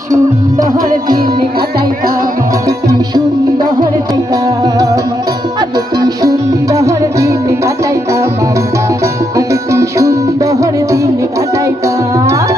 সুন্দর দিন কাটাইতাম কি সুন্দর দিতাম আগে কি সুন্দর দিন কাটাইতাম আমরা আগে কি সুন্দর দিন কাটাইতাম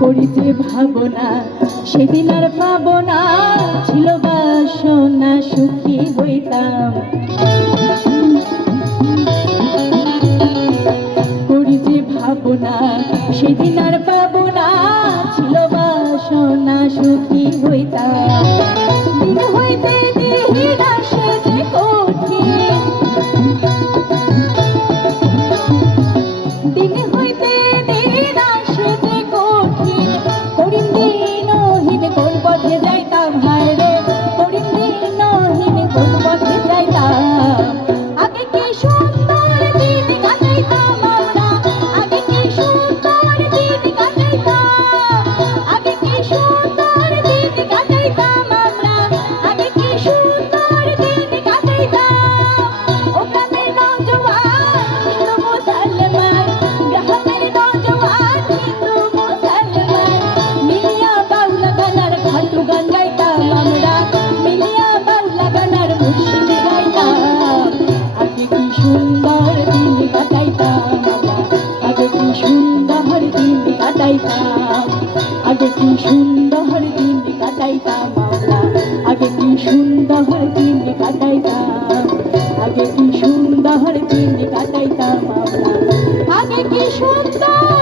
করি যে ভাবনা সেদিন আর পাবো না ছিল বাসনা সুখী হইতাম করি যে ভাবনা সেদিন আর পাবো না ছিল বাসনা সুখী হইতাম দিন হইতে দিন আসে যে কঠিন দিন হইতে দিন আসে যে কঠিন করিম দিনহীন কোন পথে যাইতাম হায় রে করিম দিনহীন কোন পথে যাইতাম আগে কি সুন্দর দিন কাটাইতাম আমরা আগে কি সুন্দর দিন কাটাইতাম আগে কি সুন্দর দিন কাটাইতাম আমরা আগে কি সুন্দর দিন কাটাইতাম ও গ্রামের নওজোয়ান হিন্দু মুসলমান গ্রামের নওজোয়ান হিন্দু মুসলমান মিলিয়া বাউলা গানার খাটু গান গাইতাম আমরা মিলিয়া বাউলা গানার মুর্শিদ গাইতাম আগে কি সুন্দর দিন কাটাইতাম আগে কি সুন্দর দিন কাটাইতাম আগে কি সুন্দর দিন কাটাইতাম আমরা আগে কি সুন্দর দিন কাটাইতাম আগে কি সুন্দর দিন কাটাইতাম আমরা আগে কি সুন্দর